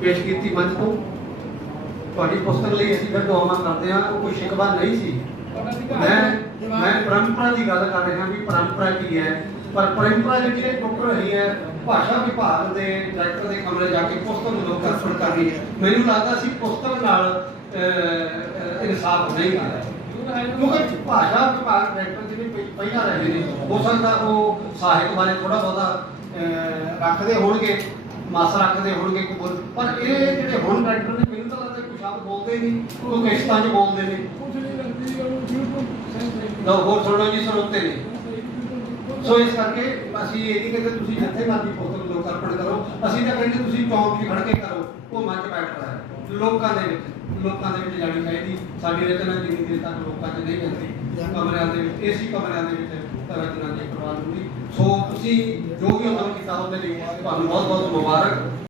ਪੇਸ਼ ਕੀਤੀ ਮੰਚ ਤੋਂ। ਤੁਹਾਡੀ ਪੁਸਤਕ ਲਈ ਅਸੀਂ ਫਿਰ ਦੁਆਵਾਂ ਕਰਦੇ ਹਾਂ। ਉਹ ਕੋਈ ਸ਼ਿਕਵਾ ਨਹੀਂ ਸੀ। ਮੈਂ ਮੈਂ ਪਰੰਪਰਾ ਦੀ ਗੱਲ ਕਰ ਰਿਹਾ ਵੀ ਪਰੰਪਰਾ ਕੀ ਹੈ? ਪਰ ਪਰੰਪਰਾ ਜਿਹੜੀ ਇਹ ਟੁੱਟ ਰਹੀ ਹੈ ਭਾਸ਼ਾ ਵਿਭਾਗ ਦੇ ਡਾਇਰੈਕਟਰ ਦੇ ਕਮਰੇ ਜਾ ਕੇ ਪੁਸਤਕ ਨੂੰ ਲੋਕਾਂ ਸੁਣ ਕਰਨੀ ਮੈਨੂੰ ਲੱਗਦਾ ਸੀ ਪੁਸਤਕ ਨਾਲ ਇਨਸਾਫ ਨਹੀਂ ਕਰ ਰਿਹਾ ਕਿਉਂਕਿ ਭਾਸ਼ਾ ਵਿਭਾਗ ਡਾਇਰੈਕਟਰ ਜਿਹੜੇ ਪਹਿਲਾਂ ਰਹੇ ਨੇ, ਹੋ ਸਕਦਾ ਉਹ ਸਾਹਿਤ ਬਾਰੇ ਥੋੜਾ ਬਹੁਤਾ ਰੱਖਦੇ ਹੋਣਗੇ। ਮਾਸਾ ਰੱਖਦੇ ਹੋਣਗੇ ਕੋਈ ਪਰ ਇਹ ਜਿਹੜੇ ਹੁਣ ਡਾਇਰੈਕਟਰ ਨੇ ਮੈਨੂੰ ਤਾਂ ਲੱਗਦਾ ਕੋਈ ਸ਼ਬਦ ਬੋਲਦੇ ਨਹੀਂ ਉਹ ਕਿਸ਼ਤਾਂ 'ਚ ਬੋਲਦੇ ਨੇ। ਲਓ ਹੋਰ ਸੁਣੋ ਜੀ ਸਰੋਤੇ ਨੇ। ਸੋ ਇਸ ਕਰਕੇ ਅਸੀਂ ਇਹ ਨਹੀਂ ਕਹਿੰਦੇ ਤੁਸੀਂ ਜਿੱਥੇ ਮਰਜ਼ੀ ਪੁਸਤਕ ਲੋਕ ਅਰਪਣ ਕਰੋ। ਅਸੀਂ ਤਾਂ ਕਹਿੰਦੇ ਤੁਸੀਂ ਚੌਂਕ 'ਚ ਖੜ ਕੇ ਕਰੋ ਉਹ ਮੰਚ ਬੈਠਦਾ ਹੈ। ਲੋਕਾਂ ਦੇ ਵਿੱਚ ਲੋਕਾਂ ਦੇ ਵਿੱਚ ਜਾਣੀ ਚਾਹੀਦੀ। ਸਾਡੀ ਰਚਨਾ ਜਿੰਨੀ ਦੇਰ ਤੱਕ ਲੋਕਾਂ 'ਚ ਨਹੀਂ ਜਾਂਦੀ ਕਮਰਿਆਂ ਦੇ ਵਿੱਚ ਏਸੀ ਕਮਰਿਆਂ ਦੇ ਵਿੱਚ ਤੁਸੀਂ ਜੋ ਵੀ ਅਮਲ ਕੀਤਾ ਉਹਦੇ ਲਈ ਤੁਹਾਨੂੰ ਬਹੁਤ ਬਹੁਤ ਮੁਬਾਰਕ।